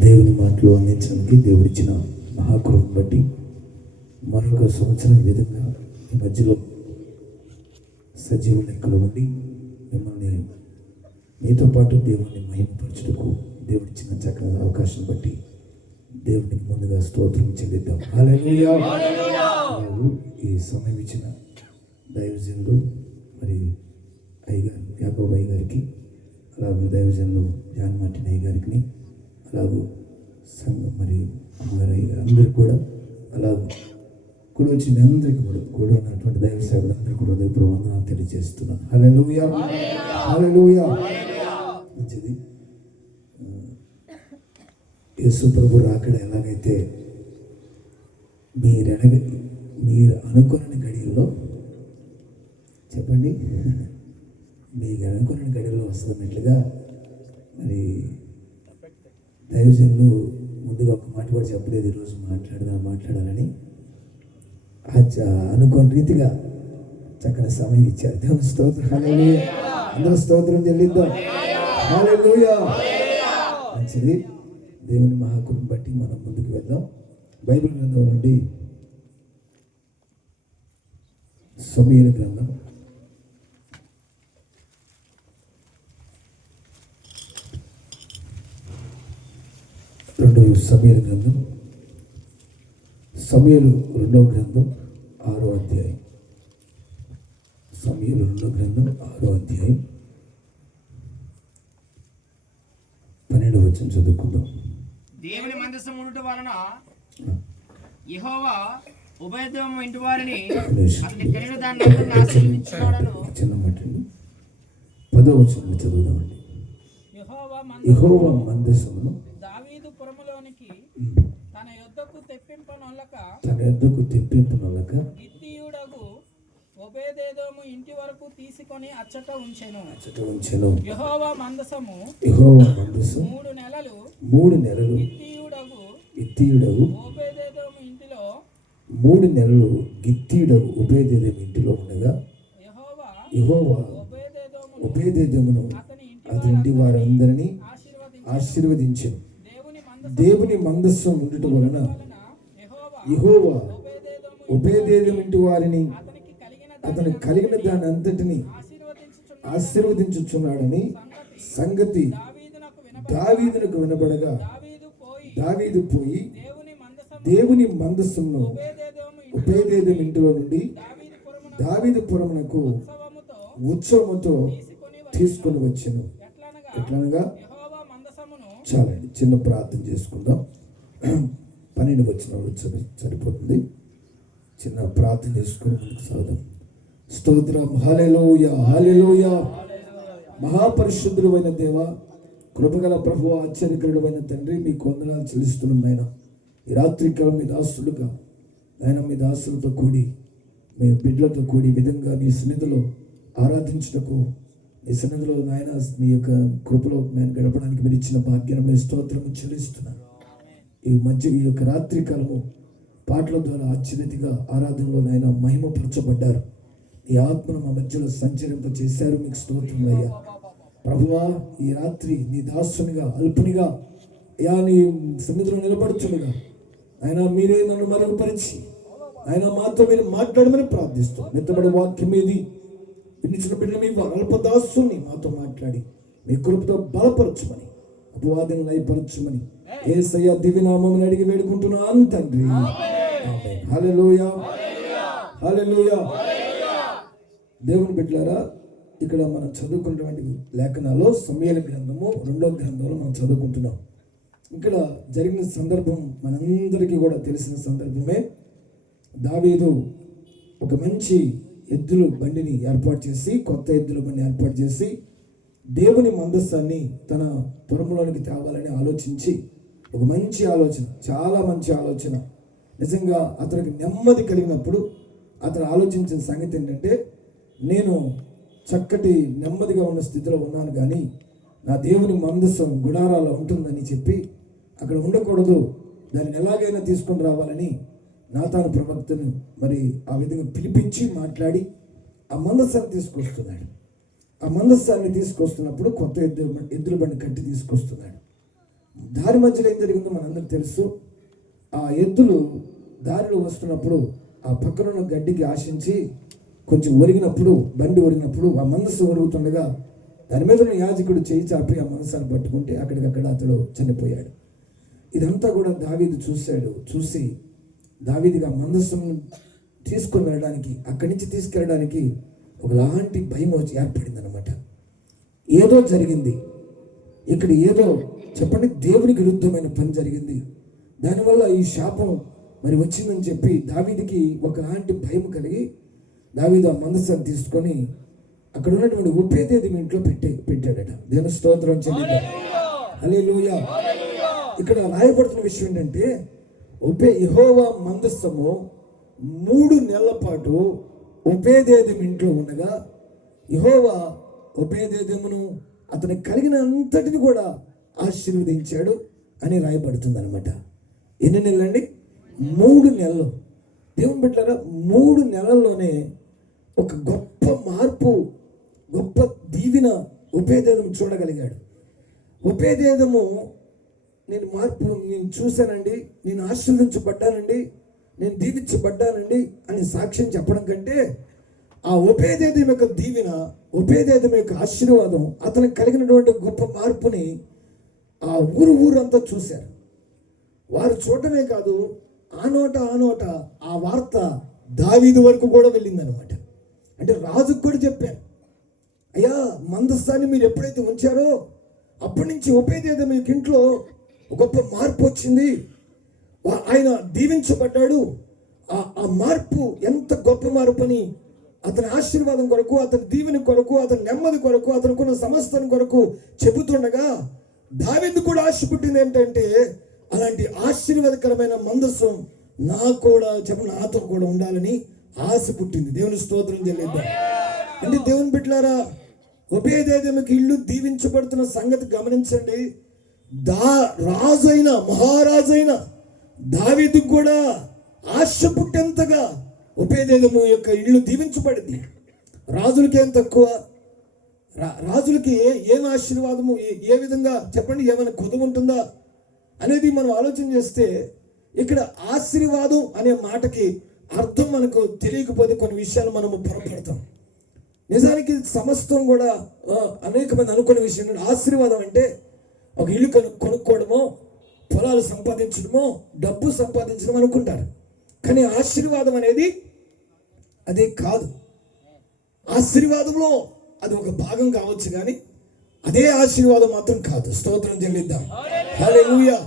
దేవుని మాటలు అందించడానికి దేవుడిచ్చిన మహాకృపను బట్టి మరొక సంవత్సరం ఈ విధంగా ఈ మధ్యలో సజీవ లెక్కలు ఉండి మిమ్మల్ని మీతో పాటు దేవుని మహిమపరచుటకు దేవుడిచ్చిన చక్కని అవకాశం బట్టి దేవునికి ముందుగా స్తోత్రం చెల్లిద్దాం. హల్లెలూయా. ఈ సమయం ఇచ్చిన దైవజనులు మరి అయ్యగారు యాకోబు అయ్య గారికి, అలాగే దైవజనులు జాన్ మార్టిన్ అయ్య గారికి, అలాగే సంఘం మరి అమ్మగారు అయ్య గారు అందరికీ కూడా, అలాగే కూడా వచ్చిన అందరికీ కూడా ఉన్నటువంటి దైవ సేవలందరికీ కూడా హృదయపూర్వక వందనాలు తెలియజేస్తున్నాను. హల్లెలూయా, హల్లెలూయా. మంచిది. యేసు ప్రభు రాకడ ఎలాగైతే మీరు అనుకున్న గడియల్లో, చెప్పండి, మీకు అనుకున్న గడియల్లో వస్తున్నట్లుగా మరి దైవజనులు ముందుగా ఒక మాట కూడా చెప్పలేదు, ఈరోజు మాట్లాడాలని అనుకోని రీతిగా చక్కని సమయం ఇచ్చారు. దేవుని స్తోత్రం. హల్లెలూయా. అందరూ స్తోత్రం చెల్లిద్దాం. హల్లెలూయా. మంచిది. దేవుని మహాకృపను బట్టి మనం ముందుకు వెళ్దాం. బైబిల్ గ్రంథం నుండి సమూయేలు గ్రంథం 2వ సమూయేలు గ్రంథం, సమూయేలు 2వ గ్రంథం 6వ అధ్యాయం. సమూయేలు 2వ గ్రంథం 6వ అధ్యాయం 12వ వచనం చదువుకుందాం. దేవుని మందసం ఉండుట వలన యెహోవా ఉభయదేవము ఇంటి వారిని అతని కలిగిన దాన్ని ఆశీర్వదించువాడను. చిన్న మాట 10వ వచనం చదువుదామండి. యెహోవా మందసమును దావీదు పురములోనికి తన యొద్దకు తెప్పింపనొల్లక గిత్తీయుడగు ఓబేదెదోము ఇంటి వరకు తీసుకొని అచ్చట ఉంచెను. యెహోవా మందసము 3 నెలలు గిత్తీయుడగు ఓబేదెదోము ఇంటిలో 3 నెలలు గిత్తీయుడగు ఓబేదెదోము ఇంటిలో ఉండగా యెహోవా ఓబేదెదోమును అతని ఇంటి వారందరినీ ఆశీర్వదించెను. దేవుని మందస్సం ఉండుట వలన యెహోవా ఓబేదెదోము ఇంటి వారిని అతనికి కలిగిన దాని అంతటిని ఆశీర్వదించుచున్నాడని సంగతి దావీదునకు వినబడగా దావీదు పోయి దేవుని మందస్సును ఓబేదెదోము ఇంటిలో నుండి దావీదు పురమునకు ఉత్సవముతో తీసుకొని వచ్చెను. ఎట్లనగా, చాలండి, చిన్న ప్రార్థన చేసుకుందాం. 12 వచనాలు సరిపోతుంది. చిన్న ప్రార్థన చేసుకుని ముందుకు సాగుదాం. స్తోత్రం. హల్లెలూయా, హల్లెలూయా. మహాపరిశుద్ధుడైన దేవ, కృపగల ప్రభువు, ఆశ్చర్యకరుడైన తండ్రి, మీకు వందనాలు చెల్లిస్తున్నాం నాయన. ఈ రాత్రికాలం మీ దాసులుగా నాయన, మీ దాసులతో కూడి, మీ బిడ్డలతో కూడి విధంగా నీ సన్నిధిలో ఆరాధించుటకు, నీ సన్నిధిలో నాయన నీ యొక్క కృపలో నేను గడపడానికి మీరు ఇచ్చిన భాగ్యాన్ని మీ స్తోత్రము చెల్లిస్తున్నాను. ఈ యొక్క రాత్రికాలము పాటల ద్వారా ఆశ్చర్యతగా ఆరాధనలో నాయన మహిమపరచబడ్డారు. ఈ ఆత్మను మా మధ్యలో సంచరింప చేశారు. మీకు స్తోత్రం అయ్యా. ప్రభువా, ఈ రాత్రి నీ దాసునిగా, అల్పునిగా అయ్యా నీ సన్నిధిలో నిలబడుచుండగా ఆయన మీరే నన్ను మరుగుపరిచి ఆయన మాతో మీరు మాట్లాడమని ప్రార్థిస్తూ, మెత్తబడి వాక్యం మీది వినిచిన బిడ్డలు మీ అల్పదాసుని మాతో మాట్లాడి మీ కృపతో బలపరచమని, అపవాదిని లయపరచమని యేసయ్య దివ్యనామమును అడిగి వేడుకుంటున్నాను తండ్రి. హల్లెలూయా, హల్లెలూయా. దేవుని బిడ్డలారా, ఇక్కడ మనం చదువుకున్నటువంటి లేఖనాల్లో సమూయేలు గ్రంథము 2వ గ్రంథంలో మనం చదువుకుంటున్నాం. ఇక్కడ జరిగిన సందర్భం మనందరికీ కూడా తెలిసిన సందర్భమే. దావీదు ఒక మంచి ఎద్దుల బండిని ఏర్పాటు చేసి, కొత్త ఎద్దుల బండిని ఏర్పాటు చేసి దేవుని మందస్సాన్ని తన పురంలోనికి తేవాలని ఆలోచించి, ఒక మంచి ఆలోచన, చాలా మంచి ఆలోచన. నిజంగా అతనికి నెమ్మది కలిగినప్పుడు అతను ఆలోచించిన సంగతి ఏంటంటే, నేను చక్కటి నెమ్మదిగా ఉన్న స్థితిలో ఉన్నాను, కానీ నా దేవుని మందస్సం గుడారాల్లో ఉంటుందని చెప్పి అక్కడ ఉండకూడదు, దాన్ని ఎలాగైనా తీసుకొని రావాలని నాతాను ప్రవక్తను మరి ఆ విధంగా పిలిపించి మాట్లాడి ఆ మందస్సాన్ని తీసుకొస్తున్నాడు. ఆ మందస్సాన్ని తీసుకొస్తున్నప్పుడు కొత్త ఎద్దుల బండి కట్టి తీసుకొస్తున్నాడు. దారి మధ్యలో ఏం జరిగిందో మనందరికీ తెలుసు. ఆ ఎద్దులు దారిలో వస్తున్నప్పుడు ఆ పక్కన ఉన్న గడ్డికి ఆశించి కొంచెం ఒరిగినప్పుడు, బండి ఒరిగినప్పుడు ఆ మనసు ఒరుగుతుండగా దాని మీద ఉన్న యాజకుడు చేయి చాపి ఆ మనసాన్ని పట్టుకుంటే అక్కడికక్కడ అతడు చనిపోయాడు. ఇదంతా కూడా దావీదు చూశాడు. చూసి దావీదుగా మందస్సును తీసుకొని వెళ్ళడానికి, అక్కడి నుంచి తీసుకెళ్ళడానికి ఒకలాంటి భయం వచ్చి ఏర్పడింది అనమాట. ఏదో జరిగింది ఇక్కడ, ఏదో చెప్పండి, దేవునికి విరుద్ధమైన పని జరిగింది. దానివల్ల ఈ శాపం మరి వచ్చిందని చెప్పి దావీదుకి ఒకలాంటి భయం కలిగి దావీదు ఆ మందసాన్ని తీసుకొని అక్కడ ఉన్నటువంటి ఉపేదేవి ఇంట్లో పెట్టాడట. దేవుని స్తోత్రం చెల్లిద్దాం. హల్లెలూయా. ఇక్కడ రాయబడుతున్న విషయం ఏంటంటే, యెహోవా మందస్సము 3 నెలల పాటు ఉపేదేవి ఇంట్లో ఉండగా యెహోవా ఉపేదేమును అతను కలిగిన అంతటిని కూడా ఆశీర్వదించాడు అని రాయబడుతుంది అనమాట. ఎన్ని నెలలండి? 3 నెలలు. దేవుని బిడ్డలారా, 3 నెలల్లోనే ఒక గొప్ప మార్పు, గొప్ప దీవెన ఉపేదేదము చూడగలిగాడు. ఉపేదేదము నేను చూశానండి, నేను ఆశీర్వదించబడ్డానండి, నేను దీవించబడ్డానండి అని సాక్ష్యం చెప్పడం కంటే ఆ ఉపేదేదం యొక్క దీవెన, ఉపేదేదం యొక్క ఆశీర్వాదం, అతనికి కలిగినటువంటి గొప్ప మార్పుని ఆ ఊరంతా చూశారు. వారు చూడటమే కాదు, ఆ నోట ఆ వార్త దావీదు వరకు కూడా వెళ్ళిందనమాట. అంటే రాజుకు కూడా చెప్పారు, అయ్యా మందస్థాన్ని మీరు ఎప్పుడైతే ఉంచారో అప్పటి నుంచి ఉపేదేదం మీకు ఇంట్లో గొప్ప మార్పు వచ్చింది, ఆయన దీవించబడ్డాడు. ఆ మార్పు ఎంత గొప్ప మార్పు అని అతని ఆశీర్వాదం కొరకు, అతని దీవెన కొరకు, అతని నెమ్మది కొరకు, అతనుకున్న సమస్తం కొరకు చెబుతుండగా దావీదు కూడా ఆశ పుట్టింది ఏంటంటే, అలాంటి ఆశీర్వాదకరమైన మందస్సం నాతో కూడా ఉండాలని ఆశ పుట్టింది. దేవుని స్తోత్రం చెల్లిద్దాం. అంటే దేవుని బిడ్డలారా, ఉపేదేదముకి ఇల్లు దీవించబడుతున్న సంగతి గమనించండి. మహారాజైన దావీదుకు కూడా ఆశ పుట్టేంతగా ఉపేదేదము యొక్క ఇల్లు దీవించబడింది. రాజులకి ఏం తక్కువ? రాజులకి ఏం ఆశీర్వాదము, ఏ విధంగా చెప్పండి, ఏమైనా కొదువు ఉంటుందా అనేది మనం ఆలోచన చేస్తే, ఇక్కడ ఆశీర్వాదం అనే మాటకి అర్థం మనకు తెలియకపోతే కొన్ని విషయాలు మనము పొరపడతాం. నిజానికి సమస్తం కూడా అనేక మంది అనుకునే విషయం, ఆశీర్వాదం అంటే ఒక ఇల్లు కొనుక్కోవడమో, పొలాలు సంపాదించడమో, డబ్బు సంపాదించడం అనుకుంటారు. కానీ ఆశీర్వాదం అనేది అదే కాదు. ఆశీర్వాదంలో అది ఒక భాగం కావచ్చు, కానీ అదే ఆశీర్వాదం మాత్రం కాదు. స్తోత్రం చెల్లిద్దాం. హల్లెలూయా.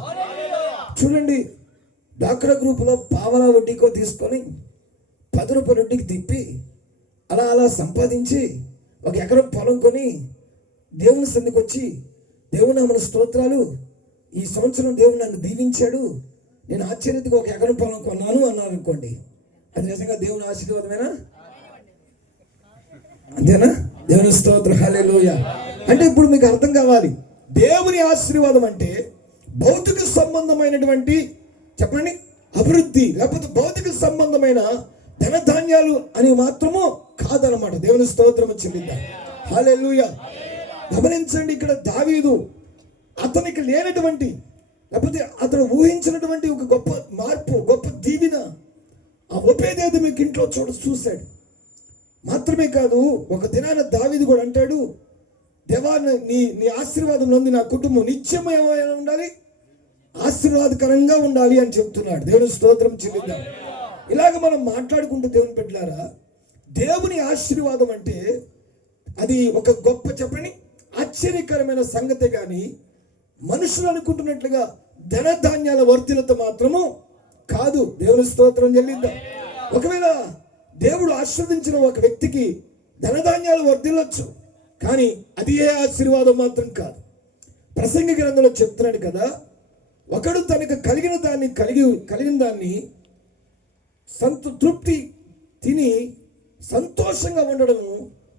చూడండి, డాక్రా గ్రూపులో పావలా వడ్డీకో తీసుకొని 10 రూపాయల వడ్డీకి తిప్పి అలా సంపాదించి 1 ఎకరం పొలం కొని దేవుని సన్నిధికి వచ్చి, దేవుని మన స్తోత్రాలు, ఈ సంవత్సరం దేవుడు నన్ను దీవించాడు, నేను ఆశ్చర్యతగా 1 ఎకరం పొలం కొన్నాను అన్నారు అనుకోండి, అది నిజంగా దేవుని ఆశీర్వాదమేనా? అంతేనా? దేవుని స్తోత్రం. హల్లెలూయా. అంటే ఇప్పుడు మీకు అర్థం కావాలి, దేవుని ఆశీర్వాదం అంటే భౌతిక సంబంధమైనటువంటి, చెప్పండి, అభివృద్ధి, లేకపోతే భౌతిక సంబంధమైన ధనధాన్యాలు అని మాత్రము కాదనమాట. దేవుని స్తోత్రం చెల్లిద్దాం. హల్లెలూయా. గమనించండి, ఇక్కడ దావీదు అతనికి లేనటువంటి, లేకపోతే అతను ఊహించినటువంటి ఒక గొప్ప మార్పు, గొప్ప దీవెన ఆ ఉపేదేదముకి ఇంట్లో చూశాడు. మాత్రమే కాదు, ఒక దినాన దావీదు కూడా అంటాడు, దేవా నీ ఆశీర్వాదం నుండి నా కుటుంబం నిత్యం ఏమైనా ఉండాలి, ఆశీర్వాదకరంగా ఉండాలి అని చెప్తున్నాడు. దేవుని స్తోత్రం చెల్లిద్దాం. ఇలాగ మనం మాట్లాడుకుంటూ దేవుని బిడ్డలారా, దేవుని ఆశీర్వాదం అంటే అది ఒక గొప్ప, చెప్పండి, ఆశ్చర్యకరమైన సంగతే కానీ మనుషులు అనుకుంటున్నట్లుగా ధనధాన్యాల వర్తిలత మాత్రము కాదు. దేవుని స్తోత్రం చెల్లిద్దాం. ఒకవేళ దేవుడు ఆశీర్వదించిన ఒక వ్యక్తికి ధనధాన్యాలు వర్ధిల్లొచ్చు, కానీ అది ఏ ఆశీర్వాదం మాత్రం కాదు. ప్రసంగి గ్రంథంలో చెప్తున్నాడు కదా, ఒకడు తనకు కలిగిన దాన్ని తృప్తి తిని సంతోషంగా ఉండడం,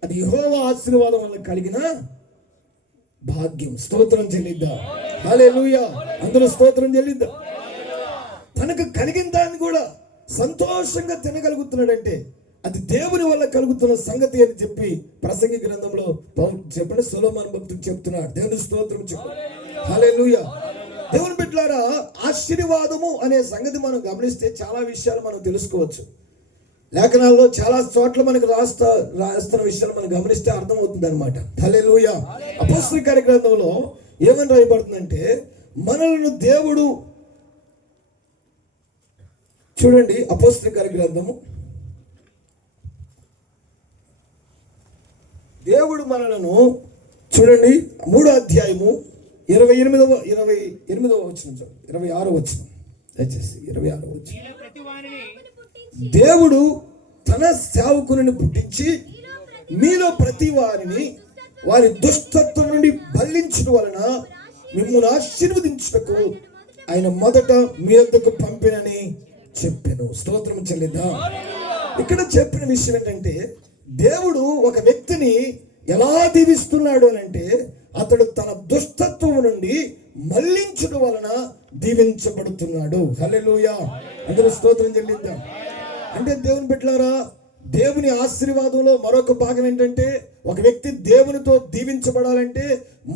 అది యెహోవా ఆశీర్వాదం వల్ల కలిగిన భాగ్యం. స్తోత్రం చెల్లిద్దాం. హల్లెలూయా. అందరూ స్తోత్రం చెల్లిద్దాం. తనకు కలిగిన దాన్ని కూడా సంతోషంగా తినగలుగుతున్నాడంటే అది దేవుని వల్ల కలుగుతున్న సంగతి అని చెప్పి ప్రసంగి గ్రంథంలో చెప్పండి, సొలొమోను భక్తుడు చెప్తున్నాడు. దేవుని స్తోత్రం చెప్పు. హల్లెలూయా. దేవుని బిడ్డలారా, ఆశీర్వాదము అనే సంగతి మనం గమనిస్తే చాలా విషయాలు మనం తెలుసుకోవచ్చు. లేఖనాల్లో చాలా చోట్ల మనకు రాస్తున్న విషయాలు మనం గమనిస్తే అర్థమవుతుంది అనమాట. హల్లెలూయా. అపోస్తలుల కార్యగ్రంథంలో ఏమని రాయబడుతుందంటే, మనలను దేవుడు, చూడండి అపోస్తలుల కార్యగ్రంథము, దేవుడు మనలను చూడండి 3వ అధ్యాయము 28వ వచనం, 26వ వచనం, దయచేసి 26వ వచనం. మీలో ప్రతి వానిని దేవుడు తన సేవకుని పుట్టించి మీలో ప్రతి వారిని వారి దుష్టత్వం నుండి బల్లించడం వలన మిమ్మల్ని ఆశీర్వదించుటకు ఆయన మొదట మీ వద్దకు పంపినని చెప్పాను. స్తోత్రం చెల్లిద్దాం. ఇక్కడ చెప్పిన విషయం ఏంటంటే, దేవుడు ఒక వ్యక్తిని ఎలా దీవిస్తున్నాడు అని అంటే, అతడు తన దుష్టత్వం నుండి మళ్లించడం వలన దీవించబడుతున్నాడు. హల్లెలూయా. అందరూ స్తోత్రం చెల్లిద్దాం. అంటే దేవుని బిడ్డలారా, దేవుని ఆశీర్వాదంలో మరొక భాగం ఏంటంటే, ఒక వ్యక్తి దేవునితో దీవించబడాలంటే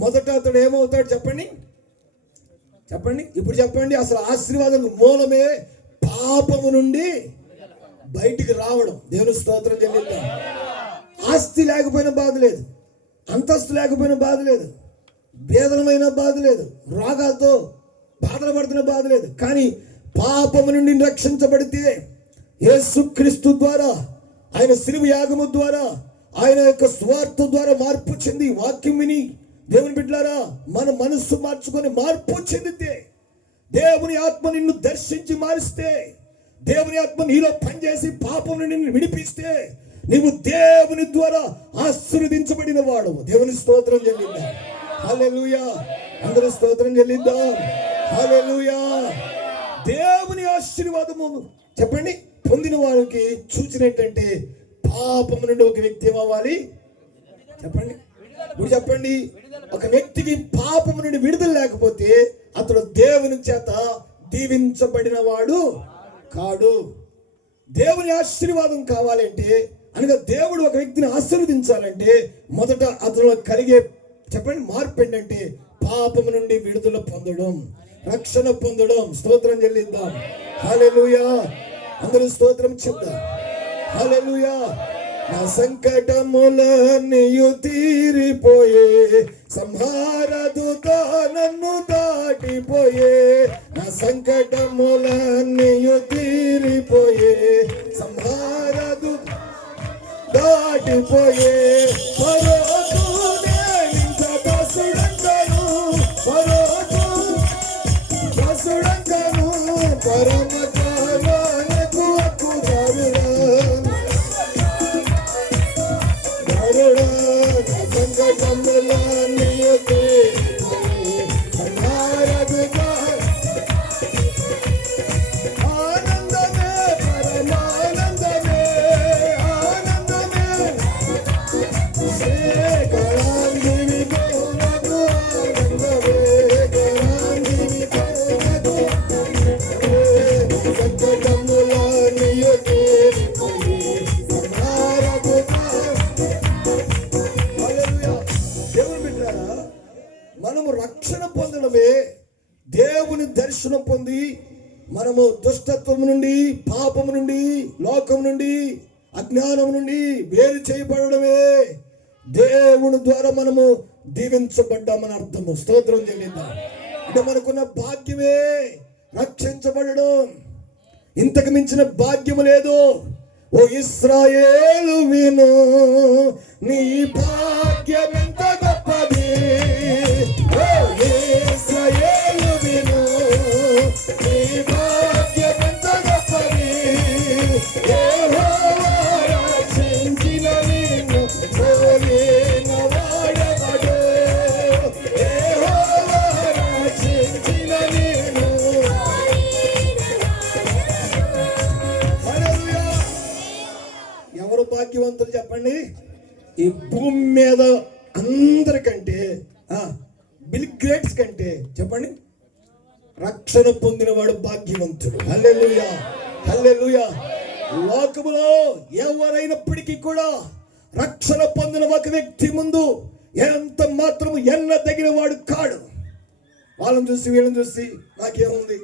మొదట అతడు ఏమవుతాడు చెప్పండి. ఇప్పుడు చెప్పండి. అసలు ఆశీర్వాదం మూలమే పాపము నుండి బయటికి రావడం. దేవుని స్తోత్రం చెల్లిద్దాం. ఆస్తి లేకపోయినా బాధ లేదు, అంతస్తు లేకపోయినా బాధ లేదు, భేదమైన బాధ లేదు, రోగాలతో బాధలు పడుతున్న బాధ లేదు. కానీ పాపము నుండి రక్షించబడితే యేసుక్రీస్తు ద్వారా, ఆయన శిలువ యాగము ద్వారా, ఆయన యొక్క స్వార్థ ద్వారా మార్పు చెంది, వాక్యం విని దేవుని బిడ్డలారా మన మనస్సు మార్చుకొని మార్పు చెందితే, దేవుని ఆత్మ నిన్ను దర్శించి మారిస్తే, దేవుని ఆత్మ నీలో పనిచేసి పాపం నుండి నిన్ను విడిపిస్తే, నీవు దేవుని ద్వారా ఆశీర్వదించబడిన వాడు. దేవుని స్తోత్రం చెల్లిద్దాం. హల్లెలూయా. అందరూ స్తోత్రం చెల్లిద్దాం. హల్లెలూయా. దేవుని ఆశీర్వాదము చెప్పండి పొందిన వారికి సూచన పాపం నుండి ఒక వ్యక్తి ఏమవ్వాలి చెప్పండి. ఇప్పుడు చెప్పండి, ఒక వ్యక్తికి పాపం నుండి విడుదల లేకపోతే అతడు దేవుని చేత దీవించబడిన వాడు కాడు. దేవుని ఆశీర్వాదం కావాలంటే, అనగా దేవుడు ఒక వ్యక్తిని ఆశీర్వదించాలంటే మొదట అతను కలిగే చెప్పండి మార్పు ఏంటంటే, పాపము నుండి విడుదల పొందడం, రక్షణ పొందడం. స్తోత్రం చెల్లిద్దాం. హల్లెలూయా. అందరూ స్తోత్రం చెప్దాం. హల్లెలూయా. నా సంకటములన్నీయు తీరిపోయే, సంహారదుత నన్ను దాటిపోయే. నా సంకటములన్నీయు తీరిపోయే, సంహారదు దాటిపోయే. పరోతు నేనింక దాసుడంకను, పరోతు దాసుడంకను, పరమ కాలాలకు హక్కుదారుడా. మనము రక్షణ పొందడమే, దేవుని దర్శనం పొంది మనము దుష్టత్వం నుండి, పాపము నుండి, లోకం నుండి, అజ్ఞానం నుండి వేరు చేయబడడమే. దేవుని ద్వారా మనము దీవించబడ్డామని అర్థము. స్తోత్రం చెల్లిద్దాం. అంటే మనకున్న భాగ్యమే రక్షించబడడం. ఇంతకు మించిన భాగ్యము లేదు. ఓ ఇశ్రాయేలు విను, నీ భాగ్యం ఎంత గొప్పది. ఓ ఇశ్రాయేలు విను, నీ భాగ్యం ఎంత గొప్పది. యెహోవా రక్షించిన నిన్ను పోలిన వాడెవడు. యెహోవా రక్షించిన నిన్ను. ఎవరు భాగ్యవంతులు చెప్పండి? ఈ భూమి మీద అందరికంటే, బిల్ గేట్స్ కంటే చెప్పండి రక్షణ పొందిన వాడు భాగ్యవంతుడు. హల్లెలూయా. హల్లెలూయా. లోకములో ఎవరైనప్పటికీ కూడా రక్షణ పొందిన ఒక వ్యక్తి ముందు ఎంత మాత్రము ఎన్నదగిన వాడు కాడు. వాళ్ళని చూసి వీళ్ళని చూసి నాకేముంది,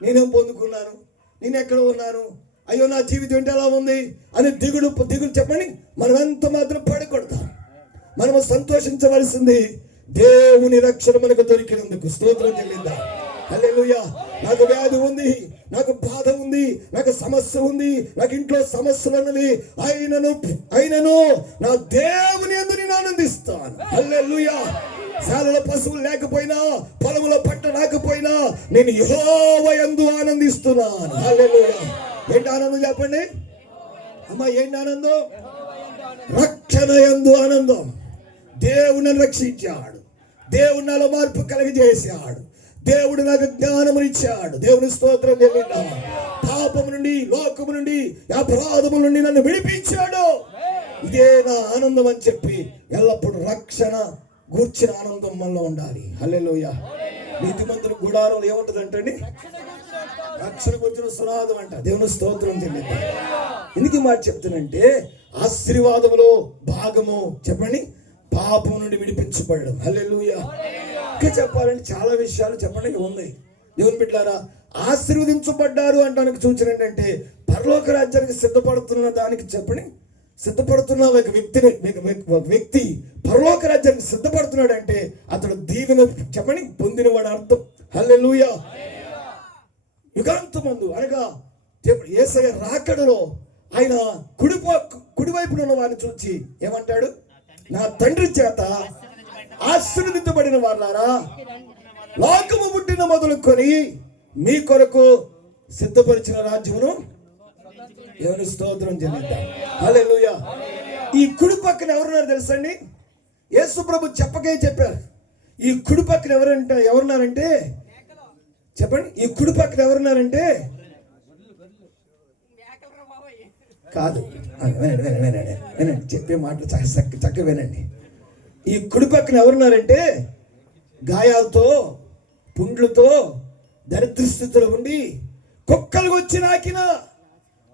నేనేం పొందుకున్నాను, నేను ఎక్కడ ఉన్నాను, అయ్యో నా జీవితం ఏంటి ఎలా ఉంది అని దిగులు చెప్పండి. మనం ఎంత మాత్రం పడకూడదు. మనము సంతోషించవలసింది దేవుని రక్షణ మనకు దొరికినందుకు. స్తోత్రం చెల్లిద్దాం. హల్లెలూయా. నాకు వ్యాధి ఉంది, నాకు బాధ ఉంది, నాకు సమస్య ఉంది, నాకు ఇంట్లో సమస్యలు ఉన్నవి, అయినను నా దేవుని యందు నేను ఆనందిస్తాను. హల్లెలూయా. శాలలో పశువులు లేకపోయినా, పొలములో పంట రాకపోయినా నేను యెహోవా యందు ఆనందిస్తున్నాను. హల్లెలూయా. ఏంటి ఆనందం చెప్పండి అమ్మా, ఏంటి ఆనందం? రక్షణ యందు ఆనందం. దేవుని రక్షించాడు, దేవుడు నాలో మార్పు కలిగజేశాడు, దేవుడు నాకు జ్ఞానమునిచ్చాడు. దేవుని స్తోత్రం చెల్లిద్దాం. పాపము నుండి, లోకము నుండి, అపరాధము నుండి నన్ను విడిపించాడు. ఇదే నా ఆనందం అని చెప్పి ఎల్లప్పుడూ రక్షణ గూర్చిన ఆనందం మనలో ఉండాలి. హల్లెలూయా. నీతిమంతుల గుడారం ఏముంటదంటండి? రక్షణ గురించిన సునాదం అంట. దేవుని స్తోత్రం చెల్లిద్దాం. ఎందుకు ఈ మాట చెప్తానంటే, ఆశీర్వాదములో భాగము చెప్పండి, పాపం నుండి విడిపించబడడం. హల్లెలూయా. ఇంకా చెప్పాలంటే చాలా విషయాలు చెప్పండి ఉంది. దేవుని బిడ్డలారా, ఆశీర్వదించబడ్డారు అంటానికి సూచన ఏంటంటే, పరలోక రాజ్యానికి సిద్ధపడుతున్న దానికి చెప్పండి, సిద్ధపడుతున్న ఒక వ్యక్తి పరలోక రాజ్యానికి సిద్ధపడుతున్నాడు అంటే అతడు దీవెన చెప్పండి పొందినవాడు అర్థం. హల్లెలూయా. యుగాంతమందు అనగా యేసయ్య రాకడలో ఆయన కుడివైపున ఉన్న వారిని చూచి ఏమంటాడు? నా తండ్రి చేత ఆశీర్వదించబడిన వారులారా, లోకము పుట్టిన మొదలుకొని మీ కొరకు సిద్ధపరిచిన రాజ్యమును దేవుని స్తోత్రం చెల్లిద్దాం. హల్లెలూయా. ఈ కుడి పక్కన ఎవరున్నారు తెలుసండి? యేసు ప్రభు చెప్పకే చెప్పారు. ఈ కుడి పక్కన ఎవరున్నారంటే చెప్పండి, ఈ కుడి పక్కన ఎవరున్నారంటే కాదు, వినండి చెప్పే మాటలు చక్కగా వినండి. ఈ కుడి పక్కన ఎవరున్నారంటే గాయాలతో, పుండ్లతో, దరిద్ర స్థితిలో ఉండి, కుక్కలు వచ్చి నాకినా,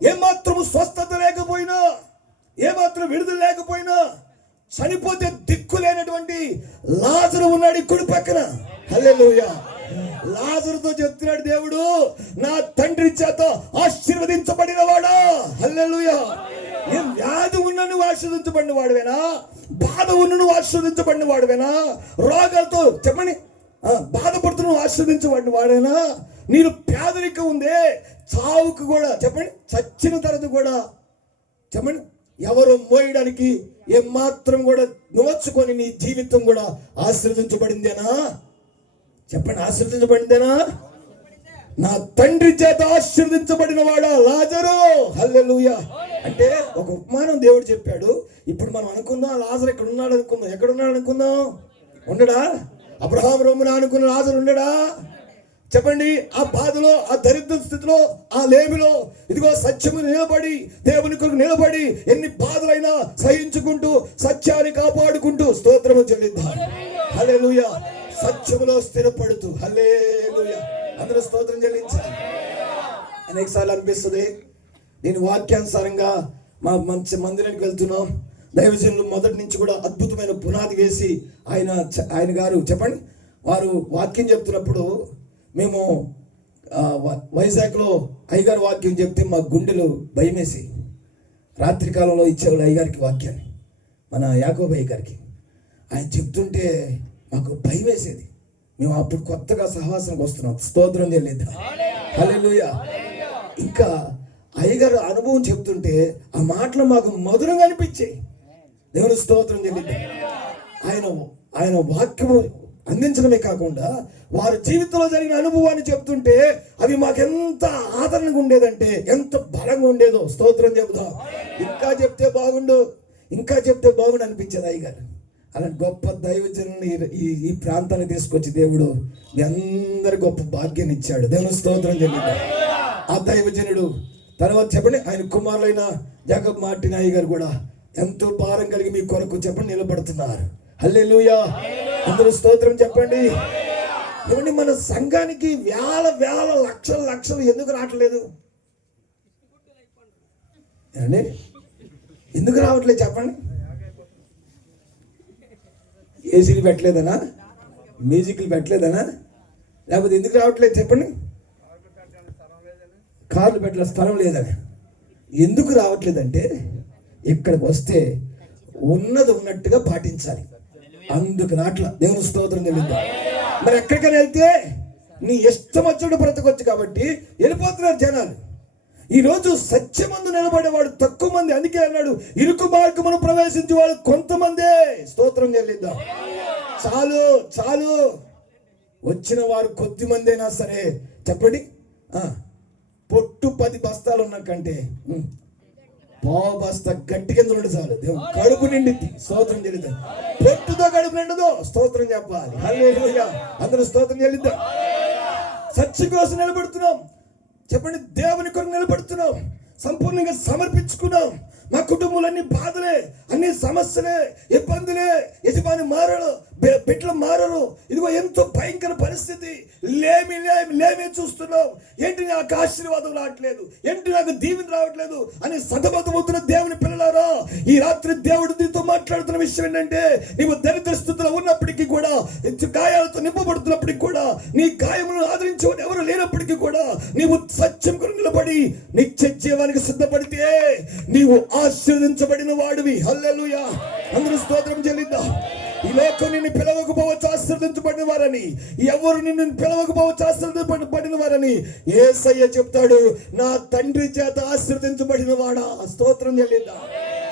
ఏమాత్రం స్వస్థత లేకపోయినా, ఏమాత్రం విడుదల లేకపోయినా, చనిపోతే దిక్కు లేనటువంటి లాజరు ఉన్నాడు ఈ కుడి పక్కన. హల్లెలూయా. లాజరుతో చెప్తున్నాడు దేవుడు, నా తండ్రి చేత ఆశీర్వదించబడిన వాడా. హల్లెలూయా. ఏం వ్యాధి ఉన్న నువ్వు ఆశీర్వదించబడిన వాడువేనా? బాధ ఉన్న నువ్వు ఆశీర్వదించబడిన వాడువేనా? రోగాలతో చెప్పండి బాధపడుతూ నువ్వు ఆశీర్వదించబడిన వాడేనా? నీరు పేదరికం ఉందే, చావుకు కూడా చెప్పండి, చచ్చిన తర్వాత కూడా చెప్పండి ఎవరు మోయడానికి ఏమాత్రం కూడా నోచుకొని నీ జీవితం కూడా ఆశీర్వదించబడిందేనా? చెప్పండి, ఆశీర్వదించబడిందేనా? నా తండ్రి చేత ఆశీర్వదించబడిన వాడా లాజరు. హల్లెలూయా. అంటే ఒక ఉపమానం దేవుడు చెప్పాడు. ఇప్పుడు మనం అనుకుందాం లాజరు ఎక్కడ ఉన్నాడు అనుకుందాం. ఎక్కడ ఉన్నాడు అనుకుందాం? ఉండడా? అబ్రహాము రొమ్మున అనుకున్న లాజరు ఉండడా? చెప్పండి, ఆ బాధలో, ఆ దరిద్ర స్థితిలో, ఆ లేమిలో ఇదిగో సత్యము నిలబడి, దేవుని కొరకు నిలబడి, ఎన్ని బాధలైనా సహించుకుంటూ, సత్యాన్ని కాపాడుకుంటూ స్తోత్రము చెల్లిద్దాం. హల్లెలూయా. సత్యములో స్థిరపడుతూ. హల్లెలూయా. అందరూ స్తోత్రం చెల్లించాలి. అనేక సార్లు అనిపిస్తుంది, నేను వాక్యానుసారంగా మా మంచి మందిరానికి వెళ్తున్నాం, దైవజనులు మొదటి నుంచి కూడా అద్భుతమైన పునాది వేసి ఆయన గారు చెప్పండి వారు వాక్యం చెప్తున్నప్పుడు మేము వైజాగ్లో అయ్యగారు వాక్యం చెప్తే మా గుండెలు భయమేసి రాత్రికాలంలో ఇచ్చేవాళ్ళు అయ్యగారికి వాక్యాన్ని, మన యాకోబు అయ్యగారికి. ఆయన చెప్తుంటే మాకు భయం వేసేది. మేము అప్పుడు కొత్తగా సహవాసానికి వస్తున్నాం. స్తోత్రం చెల్లిద్దాం. హల్లెలూయా. ఇంకా అయ్యగారు అనుభవం చెప్తుంటే ఆ మాటలు మాకు మధురంగా అనిపించాయి. దేవుని స్తోత్రం చెల్లిద్దాం. ఆయన వాక్యము అందించడమే కాకుండా వారి జీవితంలో జరిగిన అనుభవాన్ని చెప్తుంటే అవి మాకెంత ఆదరణగా ఉండేదంటే, ఎంత బలంగా ఉండేదో. స్తోత్రం చెబుదాం. ఇంకా చెప్తే బాగుండు అనిపించేది అయ్యగారు. అలాంటి గొప్ప దైవజనుని ఈ ప్రాంతాన్ని తీసుకొచ్చి దేవుడు మీ అందరి గొప్ప భాగ్యాన్ని ఇచ్చాడు. దేవుని స్తోత్రం చెల్లిద్దాం. ఆ దైవజనుడు తర్వాత చెప్పండి ఆయన కుమారులైన యాకోబు మార్టిన్ అయ్యగారు కూడా ఎంతో భారం కలిగి మీ కొరకు చెప్పండి నిలబడుతున్నారు. హల్లెలూయా. అందరూ స్తోత్రం చెప్పండి. ఏమండి, మన సంఘానికి వేల లక్షలు ఎందుకు రావట్లేదు? ఏమండి, ఎందుకు రావట్లేదు చెప్పండి? ఏసీలు పెట్టలేదనా? మ్యూజిక్లు పెట్టలేదనా? లేకపోతే ఎందుకు రావట్లేదు చెప్పండి? కార్లు పెట్టలే స్థలం లేదని. ఎందుకు రావట్లేదంటే ఇక్కడికి వస్తే ఉన్నది ఉన్నట్టుగా పాటించాలి, అందుకు రాట్లా. దేవుని స్తోత్రం తెలియదు. మరి ఎక్కడికైనా వెళ్తే నీ ఇష్టం వచ్చినట్టు బ్రతకొచ్చు కాబట్టి వెళ్ళిపోతున్నారు జనాలు. ఈరోజు సత్యమందు నిలబడేవాడు తక్కువ మంది. అందుకే అన్నాడు, ఇరుకు మార్గమును ప్రవేశించేవాడు కొంతమందే. స్తోత్రం చెల్లిద్దాం. చాలు చాలు, వచ్చిన వారు కొద్ది మంది అయినా సరే చెప్పండి. పొట్టు 10 బస్తాలు ఉన్నకంటే పావు బస్తా గట్టి కింద ఉండి చాలు, దేవుడు కడుపు నిండిద్ది. స్తోత్రం చెల్లిద్దాం. పొట్టుతో కడుపు నిండదు, స్తోత్రం చెప్పాలి. హల్లెలూయా. అందరూ స్తోత్రం చెల్లిద్దాం. సత్యం కోసం నిలబడుతున్నాం చెప్పండి, దేవుని కొరకు నిలబడుతున్నాం, సంపూర్ణంగా సమర్పించుకున్నాం. మా కుటుంబంలో అన్ని బాధలే, అన్ని సమస్యలే, ఇబ్బందులే, యజమాని మారడు, బిడ్డలు మారరు. ఇదిగో ఎంతో భయంకర పరిస్థితి, లేమి చూస్తున్నాం. ఏంటి నాకు ఆశీర్వాదం రావట్లేదు, ఏంటి నాకు దీవెన రావట్లేదు అని సతమతమవుతున్న దేవుని పిల్లలారా, ఈ రాత్రి దేవుడు నీతో మాట్లాడుతున్న విషయం ఏంటంటే, నీవు దరిద్ర స్థితిలో ఉన్నప్పటికీ కూడా, గాయాలతో నింపబడుతున్నప్పటికీ కూడా, నీ గాయములను ఆదరించేవాడు ఎవరు లేనప్పటికీ కూడా, నీవు సత్యం కొరకు నిలబడి నిత్య జీవానికి సిద్ధపడితే నీవు ఆశీర్వదించబడిన వాడివి. హల్లెలూయా. అందరూ స్తోత్రం చెల్లిద్దాం. ఈ లోకం నిన్ను పిలవకపోవచ్చు ఆశీర్వదించబడిన వారని, ఎవరు నిన్ను పిలవకపోవచ్చు ఆశీర్వదించబడిన వారని యేసయ్య చెప్తాడు, నా తండ్రి చేత ఆశీర్వదించబడిన వాడా. స్తోత్రం చెల్లిద్దాం.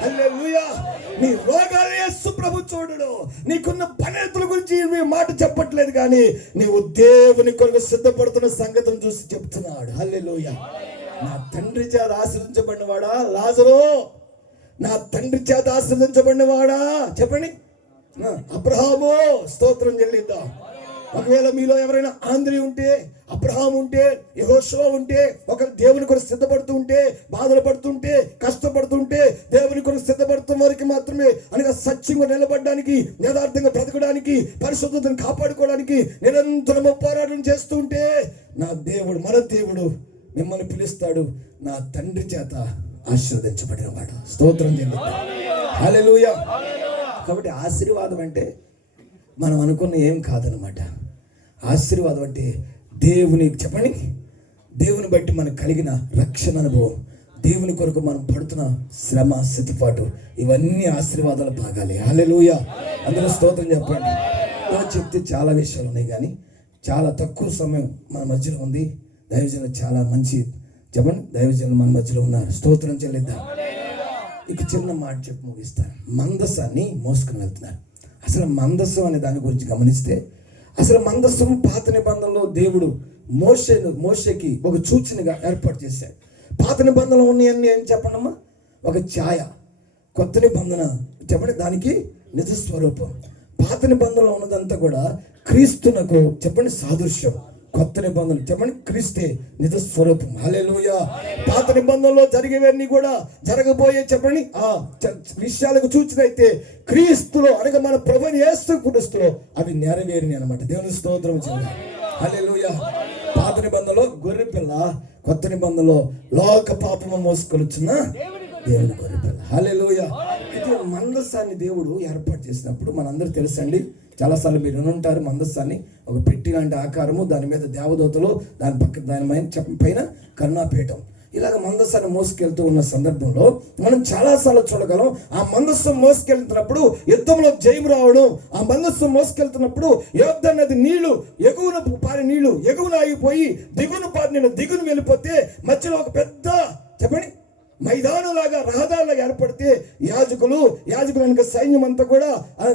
హల్లెలూయా. నీ రోగాలు యేసు ప్రభు చూడడు. నీకున్న పనేతుల గురించి మాట చెప్పట్లేదు, కానీ నీవు దేవుని కొరకు సిద్ధపడుతున్న సంగతిని చూసి చెప్తున్నాడు. హల్లెలూయా. నా తండ్రి చేత ఆశీర్వదించబడిన వాడా లాజరు, నా తండ్రి చేత ఆశీర్వదించబడిన వాడా చెప్పండి. అబ్రహాము. స్తోత్రం చెల్లిద్దాం. ఒకవేళ మీలో ఎవరైనా ఆంధ్రీ ఉంటే, అబ్రహాం ఉంటే, యెహోషువ ఉంటే, ఒక దేవుని కొరకు సిద్ధపడుతూ ఉంటే, బాధలు పడుతుంటే, కష్టపడుతుంటే, దేవుని కొరకు సిద్ధపడుతున్న వారికి మాత్రమే, అనగా సత్యంగా నిలబడడానికి, యథార్థంగా బ్రతకడానికి, పరిశుద్ధతను కాపాడుకోవడానికి నిరంతరము పోరాటం చేస్తూ ఉంటే, నా దేవుడు, మన దేవుడు మిమ్మల్ని పిలుస్తాడు, నా తండ్రి చేత ఆశీర్వదించబడిన వాడు. స్తోత్రం చెల్లిద్దాం. హల్లెలూయా. కాబట్టి ఆశీర్వాదం అంటే మనం అనుకున్న ఏం కాదనమాట. ఆశీర్వాదం అంటే దేవుని చెప్పండి, దేవుని బట్టి మనకు కలిగిన రక్షణ అనుభవం, దేవుని కొరకు మనం పడుతున్న శ్రమ, సిద్ధపాటు, ఇవన్నీ ఆశీర్వాదాల భాగాలే. హల్లెలూయా. అందరూ స్తోత్రం చెప్పండి. చెప్తే చాలా విషయాలు ఉన్నాయి, కానీ చాలా తక్కువ సమయం మన మధ్యలో ఉంది. దైవజనులు చాలా మంచి చెప్పండి, దైవజనులు మన మధ్యలో ఉన్నారు. స్తోత్రం చెల్లిద్దాం. ఇక చిన్న మాట చెప్పి ముగిస్తాను. మందసాన్ని మోసుకుని వెళ్తున్నారు. అసలు మందసం అనే దాని గురించి గమనిస్తే, అసలు మందసం పాత నిబంధనలో దేవుడు మోషేకి ఒక సూచనగా ఏర్పాటు చేశాడు. పాత నిబంధనలు ఉన్నాయన్నీ ఏం చెప్పండమ్మా, ఒక ఛాయ. కొత్త నిబంధన చెప్పండి, దానికి నిజ స్వరూపం. పాత నిబంధనలో ఉన్నదంతా కూడా క్రీస్తునకు చెప్పండి సాదృశ్యం. కొత్త నిబంధన చెప్పండి క్రీస్తే నిజ స్వరూపం. హల్లెలూయా. పాత నిబంధనలో జరిగేవన్నీ కూడా జరగబోయే చెప్పండి ఆ విషయాలకు సూచనైతే క్రీస్తులో అనగా మన ప్రభువైన యేసు క్రీస్తులో అవి నెరవేరినాయి అన్నమాట. దేవుని స్తోత్రం చెల్లి. హల్లెలూయా. పాత నిబంధనలో గొర్రె పిల్ల, కొత్త నిబంధనలో లోక పాపము మోసుకొచ్చిన దేవుని గొర్రె పిల్ల. హల్లెలూయా. అయితే మందసాన్ని దేవుడు ఏర్పాటు చేసినప్పుడు మనందరూ తెలుసండి, చాలాసార్లు మీరు వినుంటారు. మందస్సాన్ని ఒక పెట్టి లాంటి ఆకారము, దాని మీద దేవదూతలు, దాని పైన కరుణాపీఠం, ఇలాగ మందస్సాన్ని మోసుకెళ్తూ ఉన్న సందర్భంలో మనం చాలాసార్లు చూడగలం. ఆ మందస్సం మోసుకెళ్తున్నప్పుడు యుద్ధంలో జయం రావడం, ఆ మందస్సం మోసుకెళ్తున్నప్పుడు యోర్దాను నది నీళ్లు ఎగువన పారి నీళ్లు ఎగువన ఆగిపోయి దిగును పారిన దిగును వెళ్ళిపోతే మధ్యలో ఒక పెద్ద చెప్పండి మైదానంలాగా రహదారులాగా ఏర్పడితే యాజకులు వెనుక సైన్యం అంతా కూడా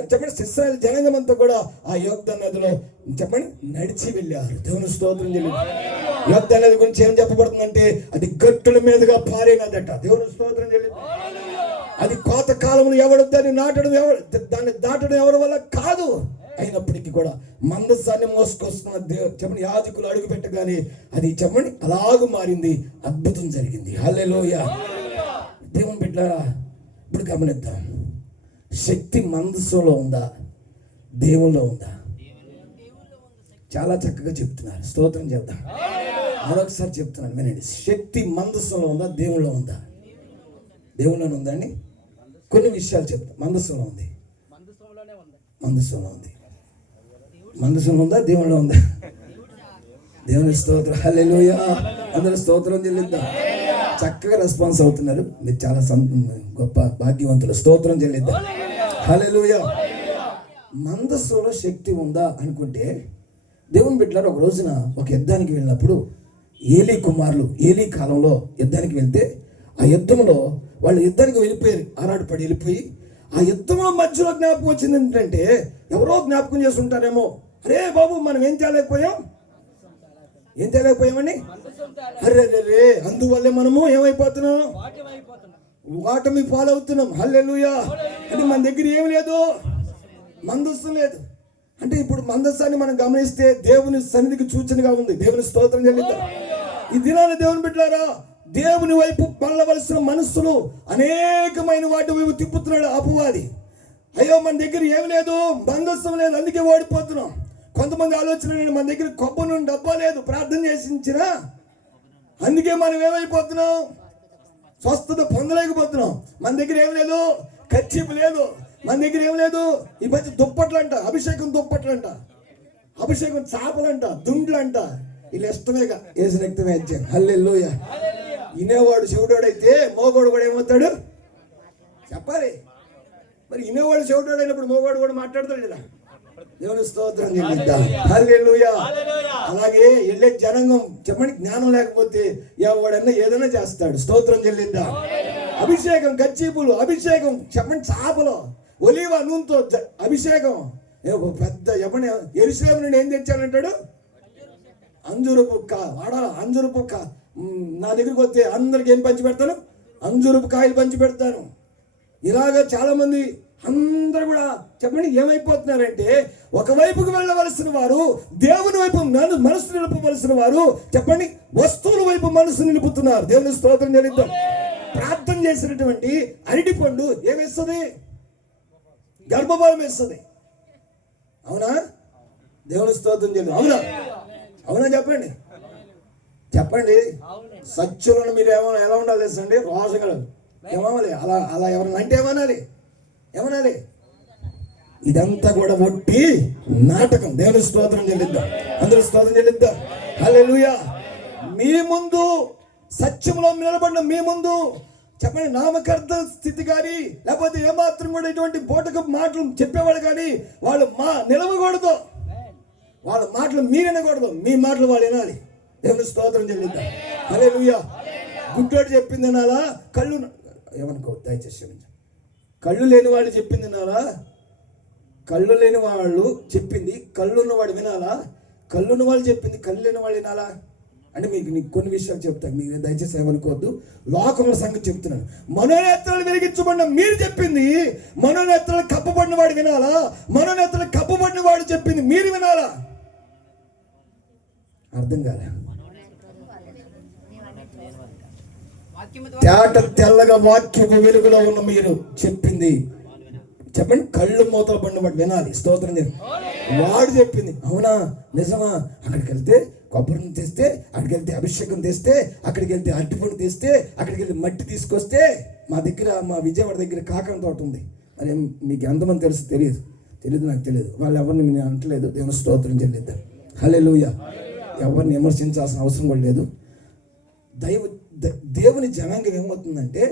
చెప్పండి ఇశ్రాయేలు జనాంగం అంతా కూడా ఆ యోర్దాను నదిలో చెప్పండి నడిచి వెళ్ళారు. దేవుని స్తోత్రం చెల్లి. యోర్దాను నది గురించి ఏం చెప్పబడుతుందంటే అది గట్టుల మీదుగా పారేనదట. దేవుని స్తోత్రం చెల్లి. అది కోత కాలంలో ఎవరు దాన్ని దాటడం ఎవరి వల్ల కాదు. అయినప్పటికీ కూడా మందసాన్ని మోసుకొస్తున్న చెప్పండి యాజకులు అడుగు పెట్టగానే అది చెప్పండి అలాగూ మారింది. అద్భుతం జరిగింది. హల్లెలూయా. దేవుని బిడ్డలారా, ఇప్పుడు గమనిద్దాం. శక్తి మందసంలో ఉందా, దేవుల్లో ఉందా? చాలా చక్కగా చెప్తున్నారు. స్తోత్రం చెప్దాం. మరొకసారి చెప్తున్నాను వినండి. శక్తి మందసంలో ఉందా, దేవుల్లో ఉందా? దేవుల్లోనే ఉందండి. కొన్ని విషయాలు చెప్తా. మందసంలో ఉంది. మందసంలో ఉంది. మందసంలో ఉందా, దేవుళ్ళో ఉందా? దేవుని స్తోత్రం. హల్లెలూయా. అందరూ స్తోత్రం చెల్లిద్దాం. చక్కగా రెస్పాన్స్ అవుతున్నారు. మీరు చాలా గొప్ప భాగ్యవంతులు. స్తోత్రం చెల్లిద్దాం. హల్లెలూయా. మందస్సులో శక్తి ఉందా అనుకుంటే, దేవుని బిడ్డలారు ఒక రోజున ఒక యుద్ధానికి వెళ్ళినప్పుడు ఏలీ కుమారులు ఏలీ కాలంలో యుద్ధానికి వెళ్తే ఆ యుద్ధంలో వాళ్ళు యుద్ధానికి వెళ్ళిపోయారు, ఆరాటపడి వెళ్ళిపోయి ఆ యుద్ధంలో మధ్యలో జ్ఞాపకం వచ్చింది ఏంటంటే, ఎవరో జ్ఞాపకం చేసి ఉంటారేమో, అరే బాబు మనం ఏం తేలేకపోయామని, అరే రే అందువల్లే మనము ఏమైపోతున్నాం, వాటమి పాలవుతున్నాం. హల్లెలూయా. అంటే మన దగ్గర ఏం లేదు, మందస్సు లేదు. అంటే ఇప్పుడు మందస్సాన్ని మనం గమనిస్తే దేవుని సన్నిధికి సూచనగా ఉంది. దేవుని స్తోత్రం చెల్లిద్దాం. ఈ దినాన దేవుని బిడ్డలారా, దేవుని వైపు మళ్ళవలసిన మనస్సులు అనేకమైన వాటి వైపు తిప్పుతున్నాడు అపవాది. అయ్యో మన దగ్గర ఏం లేదు, మందస్సం లేదు, అందుకే ఓడిపోతున్నాం. కొంతమంది ఆలోచన, మన దగ్గర కొబ్బరి నుండి డబ్బా లేదు, ప్రార్థన చేసించినా అందుకే మనం ఏమైపోతున్నాం, స్వస్థత పొందలేకపోతున్నాం. మన దగ్గర ఏం లేదు, కచ్చిపు లేదు, మన దగ్గర ఏం లేదు. ఈ మధ్య దుప్పట్లంట, అభిషేకం దుప్పట్లంట, అభిషేకం చాపలంట, దుండ్లంట, వీళ్ళు ఇష్టమేగా ఏసు రక్తమే ఇచ్చాం. హల్లెలూయా. ఇనేవాడు చెవిడోడైతే మోగోడు కూడా ఏమవుతాడు చెప్పాలి. మరి ఇనేవాడు చెవిడోడు అయినప్పుడు మోగోడు కూడా మాట్లాడతాడు కదా. దేవుని స్తోత్రం చెల్లిద్దాం. హల్లెలూయా. అలాగే వెళ్ళే జనాంగం చెప్పండి, జ్ఞానం లేకపోతే ఎవడన్నా ఏదైనా చేస్తాడు. స్తోత్రం చెల్లిద్దాం. అభిషేకం గచ్చిపులు, అభిషేకం చెప్పండి చాపలు, ఒలీవ నూనెతో అభిషేకం. పెద్ద చెప్పండి, యెరూషలేము నుండి ఏం తెచ్చానంటాడు, అంజూరు పుక్క వాడాల, అంజూరు పుక్క. నా దగ్గరికి వస్తే అందరికి ఏం పంచి పెడతాను, అంజూరు కాయలు పంచి పెడతాను. ఇలాగ చాలా మంది అందరూ కూడా చెప్పండి ఏమైపోతున్నారంటే, ఒకవైపుకు వెళ్ళవలసిన వారు దేవుని వైపు మనసు నిలుపవలసిన వారు చెప్పండి వస్తువుల వైపు మనసు నిలుపుతున్నారు. దేవుని స్తోత్రం చెల్లిద్దాం. ప్రార్థన చేసినటువంటి అరటి పండు ఏమిస్తుంది, గర్భఫలం ఇస్తుంది. అవునా? దేవుని స్తోత్రం చెల్లి. అవునా? అవునా? చెప్పండి చెప్పండి. సత్యులను మీరు ఎలా ఉండాలి తెలుసండి, రోషగలరు ఏమవ్వాలి. అలా ఎవరన్నా అంటే ఏమనాలి, ఇదంతా కూడా ఒట్టి నాటకం. దేవుని స్తోత్రం చెల్లిద్దాం. అందరూ స్తోత్రం చెల్లిద్దాం. హల్లెలూయా. మీ ముందు సత్యంలో నిలబడిన మీ ముందు చెప్పండి నామకర్త స్థితి కానీ లేకపోతే ఏమాత్రం కూడా ఇటువంటి బోటకు మాటలు చెప్పేవాళ్ళు కానీ వాళ్ళు నిలవకూడదు. వాళ్ళ మాటలు మీరు వినకూడదు, మీ మాటలు వాళ్ళు వినాలి. దేవుని స్తోత్రం చెల్లిద్దాం. హల్లెలూయా. గుడ్డోడు చెప్పింది వినాలా, కళ్ళు ఏమనుకో దయచేసి, కళ్ళు లేని వాళ్ళు చెప్పింది వినాలా, కళ్ళు లేని వాళ్ళు చెప్పింది కళ్ళున్న వాడు వినాలా, కళ్ళున్న వాళ్ళు చెప్పింది కళ్ళు లేని వాళ్ళు వినాలా? అంటే మీకు కొన్ని విషయాలు చెప్తాను, మీకు దయచేసి ఏమనుకోవద్దు. లోకముల సంగతి చెప్తున్నాను. మనోనేత్రాలు వెలిగించబడిన మీరు చెప్పింది మనోనేత్రాలు కప్పబడిన వాడు వినాలా, మనోనేత్రాలు కప్పబడిన వాడు చెప్పింది మీరు వినాలా? అర్థం కాలే. తేట తెల్లగా వాక్యము వెలుగులో ఉన్న మీరు చెప్పింది చెప్పండి కళ్ళు మూతలు పడిన వాడు వినాలి. స్తోత్రం చేయండి. వాడు చెప్పింది అవునా నిజమా, అక్కడికి వెళ్తే కొబ్బరిని తెస్తే, అక్కడికి వెళ్తే అభిషేకం తెస్తే, అక్కడికి వెళ్తే అరటిపండు తెస్తే, అక్కడికి వెళ్తే మట్టి తీసుకొస్తే, మా విజయవాడ దగ్గర కాకర తోట ఉంది. అది మీకు ఎంతమంది తెలుసు తెలియదు నాకు తెలియదు. వాళ్ళు ఎవరిని నేను అంటలేదు. దేవుని స్తోత్రం చెల్లిద్దాం. హల్లెలూయా. ఎవరిని విమర్శించాల్సిన అవసరం కూడా లేదు. దేవుని జనాంగం ఏమవుతుందంటే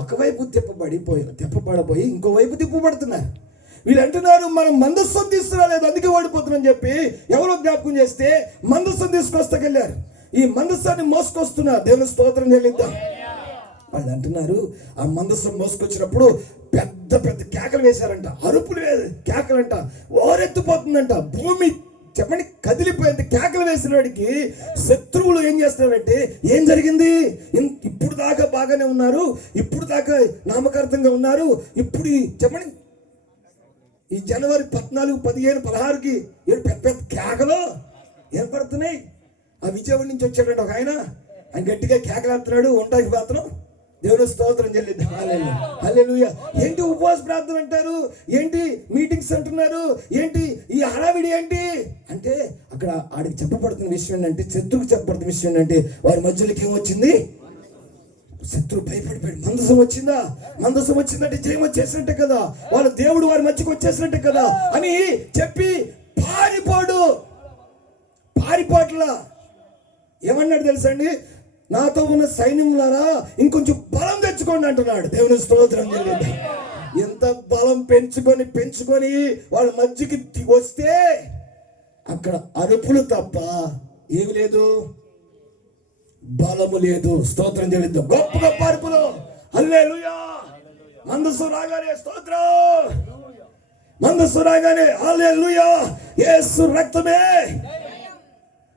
ఒకవైపు తిప్పబడపోయి ఇంకోవైపు తిప్పబడుతున్నారు. వీళ్ళు అంటున్నారు మనం మందస్సం తీసుకురాలేదు అందుకే ఓడిపోతున్నాం చెప్పి ఎవరో జ్ఞాపకం చేస్తే మందస్సం తీసుకొస్తాకెళ్ళారు. ఈ మందస్సాన్ని మోసుకొస్తున్నారు. దేవుని స్తోత్రం చెల్లిద్దాం. వాళ్ళు అంటున్నారు ఆ మందస్సం మోసుకొచ్చినప్పుడు పెద్ద పెద్ద కేకలు వేశారంట, అరుపులు కేకలంట, ఓరెత్తిపోతుందంట, భూమి చెప్పండి కదిలిపోయింది. కేకలు వేసిన వాడికి శత్రువులు ఏం చేస్తున్నారంటే ఏం జరిగింది, ఇప్పుడు దాకా బాగానే ఉన్నారు, ఇప్పుడు దాకా నామకార్థంగా ఉన్నారు, ఇప్పుడు చెప్పండి ఈ జనవరి 14, 15, 16కి పెద్ద పెద్ద కేకలు ఏర్పడుతున్నాయి. ఆ విజయవాడ నుంచి వచ్చాడంటే ఒక ఆయన గట్టిగా కేకలేస్తున్నాడు, ఉంటాకి మాత్రం. దేవుని స్తోత్రం చెల్లిద్దాం. హల్లెలూయా. ఏంటి ఉపవాస ప్రార్థన అంటారు, ఏంటి మీటింగ్స్ అంటున్నారు, ఏంటి ఈ హడావిడి ఏంటి అంటే అక్కడ ఆడికి చెప్పబడుతున్న విషయం ఏంటంటే, శత్రువుకి చెప్పబడుతున్న విషయం ఏంటంటే వారి మధ్యలోకి ఏమొచ్చింది, శత్రువు భయపడిపోయాడు. మందసం వచ్చిందంటే జయం వచ్చేసినట్టే కదా, వాళ్ళ దేవుడు వారి మధ్యకి వచ్చేసినట్టే కదా అని చెప్పి పారిపోట్ల ఏమన్నాడు తెలుసా అండి? నాతో ఉన్న సైన్యములారా ఇంకొంచెం బలం తెచ్చుకోండి అంటున్నాడు. దేవుని స్తోత్రం చెల్లిద్దాం. ఎంత బలం పెంచుకొని వాళ్ళ మధ్యకి వస్తే అక్కడ అరుపులు తప్ప ఏమి లేదు, బలము లేదు. స్తోత్రం చెల్లిద్దాం. గొప్ప గొప్ప అరుపులు, హల్లెలూయా, మందస్సు రాగానే స్తోత్రం, మందస్సు రాగానే హల్లెలూయా, యేసు రక్తమే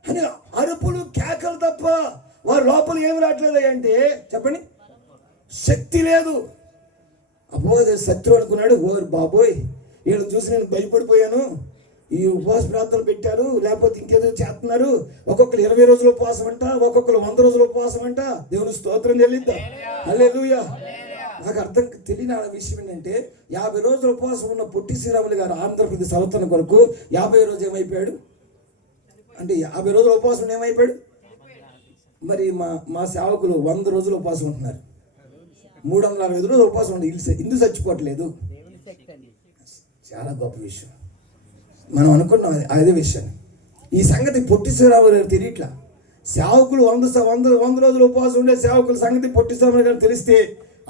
అని అరుపులు కేకలు తప్ప వారి లోపల ఏమి రావట్లేదు అంటే చెప్పండి, శక్తి లేదు. అబ్బో శత్రువు అనుకున్నాడు, ఓ బాబోయ్ వీళ్ళని చూసి నేను భయపడిపోయాను, ఈ ఉపవాస ప్రార్థనలు పెట్టారు, లేకపోతే ఇంకేదో చేస్తున్నారు, ఒక్కొక్కరు 20 రోజుల ఉపవాసం అంట, ఒక్కొక్కరు 100 రోజుల ఉపవాసం అంట. దేవుని స్తోత్రం చెల్లిద్దాం. హల్లెలూయా. నాకు అర్థం తెలియని విషయం ఏంటంటే 50 రోజుల ఉపవాసం ఉన్న పొట్టి శ్రీరాములు గారు ఆంధ్రప్రదేశ్ అవతరణ కొరకు 50 రోజు ఏమైపోయాడు అంటే 50 రోజుల ఉపవాసం ఏమైపోయాడు. మరి మా సేవకులు 100 రోజులు ఉపవాసం ఉంటున్నారు, 365 రోజులు ఉపవాసం ఉండి ఇందుకు చచ్చిపోవట్లేదు. చాలా గొప్ప విషయం. మనం అనుకున్నాం అదే విషయాన్ని. ఈ సంగతి పొట్టి శ్రీరాములు గారు తెలియట్లా. సేవకులు 100 రోజులు ఉపవాసం ఉండే సేవకుల సంగతి పొట్టి శ్రీరాములు గారు తెలిస్తే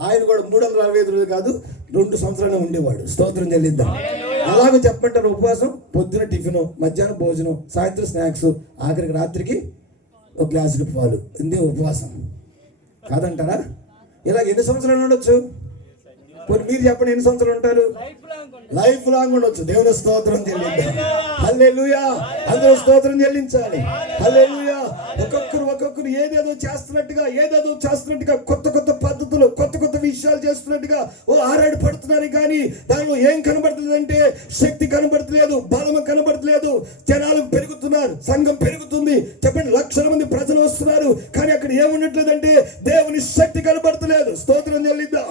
ఆయన కూడా 365 రోజులు కాదు 2 సంవత్సరాలు ఉండేవాడు. స్తోత్రం చెల్లిద్దాం. అలాగే చెప్పంటారు, ఉపవాసం పొద్దున టిఫిన్, మధ్యాహ్నం భోజనం, సాయంత్రం స్నాక్స్, ఆఖరికి రాత్రికి ఒక గ్లాసులు పాలు, ఇందే ఉపవాసం కాదంటారా? ఇలా ఎన్ని సంవత్సరాలు ఉండొచ్చు? పోనీ మీరు చెప్పండి, ఎన్ని సంవత్సరాలు ఉంటారు? లైఫ్ లాంగ్ ఉండొచ్చు. దేవుని స్తోత్రం చెల్లిద్దాం. హల్లెలూయా. అందరూ స్తోత్రం చెల్లించాలి. హల్లెలూయా. ఒక్కొక్కరు ఏదేదో చేస్తున్నట్టుగా కొత్త పద్ధతులు, కొత్త విషయాలు చేస్తున్నట్టుగా ఆరాడి పడుతున్నారు. కానీ దానిలో ఏం కనబడుతుందంటే శక్తి కనబడట్లేదు, బలం కనబడట్లేదు. జనాలు పెరుగుతున్నారు, సంఘం పెరుగుతుంది, చెప్పండి, లక్షల మంది ప్రజలు వస్తున్నారు. కానీ అక్కడ ఏముండట్లేదంటే దేవుని శక్తి కనబడతలేదు. స్తోత్రం చెల్లిద్దాం.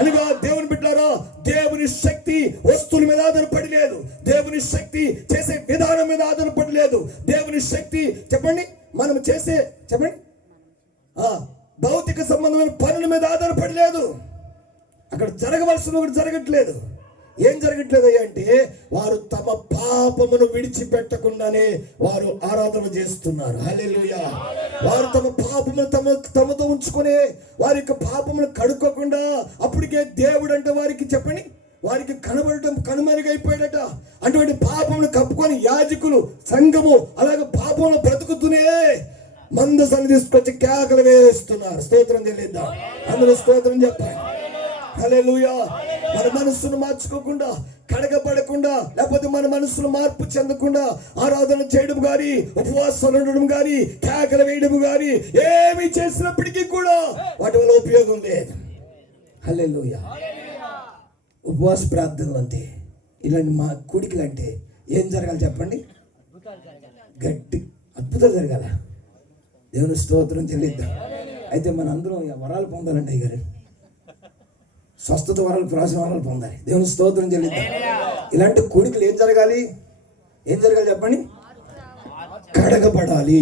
అనగా దేవుని బిడ్డలారా, దేవుని శక్తి వస్తువుల మీద ఆధారపడి లేదు, దేవుని శక్తి చేసే విధానం మీద ఆధారపడి లేదు, దేవుని శక్తి చెప్పండి మనం చేసే చెప్పండి భౌతిక సంబంధమైన పనుల మీద ఆధారపడి లేదు. అక్కడ జరగవలసిన ఒకటి జరగట్లేదు. ఏం జరగట్లేదు అంటే వారు తమ పాపమును విడిచిపెట్టకుండానే వారు ఆరాధన చేస్తున్నారు. హల్లెలూయా. వారు తమ పాపమును తమతో ఉంచుకునే వారి యొక్క పాపమును కడుక్కోకుండా అప్పటికే దేవుడు అంటే వారికి చెప్పండి వారికి కనబడటం కనుమరుగైపోయాడట. అటువంటి పాపమును కప్పుకొని యాజకులు, సంఘము అలాగే పాపంలో బ్రతుకుతూనే మందసాన్ని తీసుకొచ్చి కేకలు వేస్తున్నారు. స్తోత్రం చెల్లిద్దాం. అందరూ స్తోత్రం చెప్పండి. హల్లెలూయా. మన మనస్సును మార్చుకోకుండా, కడగబడకుండా, లేకపోతే మన మనస్సును మార్పు చెందకుండా ఆరాధన చేయడం కానీ, ఉపవాసాలు ఉండడం కానీ, కేకలు వేయడం కానీ ఏమి చేసినప్పటికీ కూడా వాటి వల్ల ఉపయోగం లేదు. హల్లెలూయా. ఉపవాస ప్రార్థనలు అంటే ఇలాంటి మా కూడికలు అంటే ఏం జరగాలి చెప్పండి? గట్టి అద్భుతాలు జరగాల. దేవుని స్తోత్రం చెల్లిద్దాం. అయితే మన అందరం వరాలు పొందాలండి అయ్యారు, స్వస్థత వరాలు, ప్రాచీన వరాలు పొందాలి. దేవుని స్తోత్రం చెల్లిద్దాం. ఇలాంటి కోరికలు ఏం జరగాలి చెప్పండి? కడగబడాలి,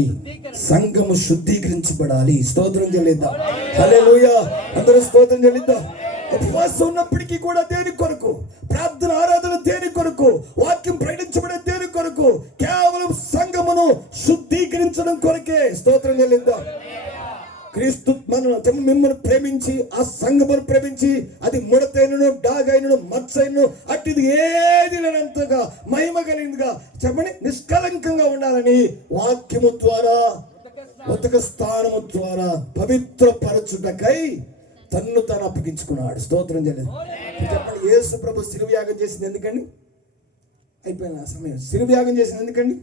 సంఘము శుద్ధీకరించబడాలి. స్తోత్రం చెల్లిద్దాం. హల్లెలూయా. అందరూ స్తోత్రం చెల్లిద్దాం. ఉపవాసం ఉన్నప్పటికీ కూడా దేని కొరకు? ప్రార్థన ఆరాధన దేని కొరకు? వాక్యం ప్రకటించబడే దేని కొరకు? కేవలం సంఘమును శుద్ధీకరించడం కొరకే. స్తోత్రం చెల్లిద్దాం. క్రీస్తు మిమ్మల్ని ప్రేమించి, ఆ సంఘమును ప్రేమించి, అది ముడతైనను, డాగైనను, మత్సైనను అట్టిది ఏది లేనంతగా మహిమ కలిగిందిగా చెప్పండి నిష్కలంకంగా ఉండాలని వాక్యము ద్వారా, ఉతక స్థానము ద్వారా పవిత్రపరచుటకై తన్ను తాను అప్పగించుకున్నాడు. స్తోత్రం చేయలేదు. చెప్పండి, యేసు ప్రభు శిలువయాగం చేసింది ఎందుకండి? అయిపోయిన ఆ సమయం శిలువయాగం చేసింది ఎందుకండి?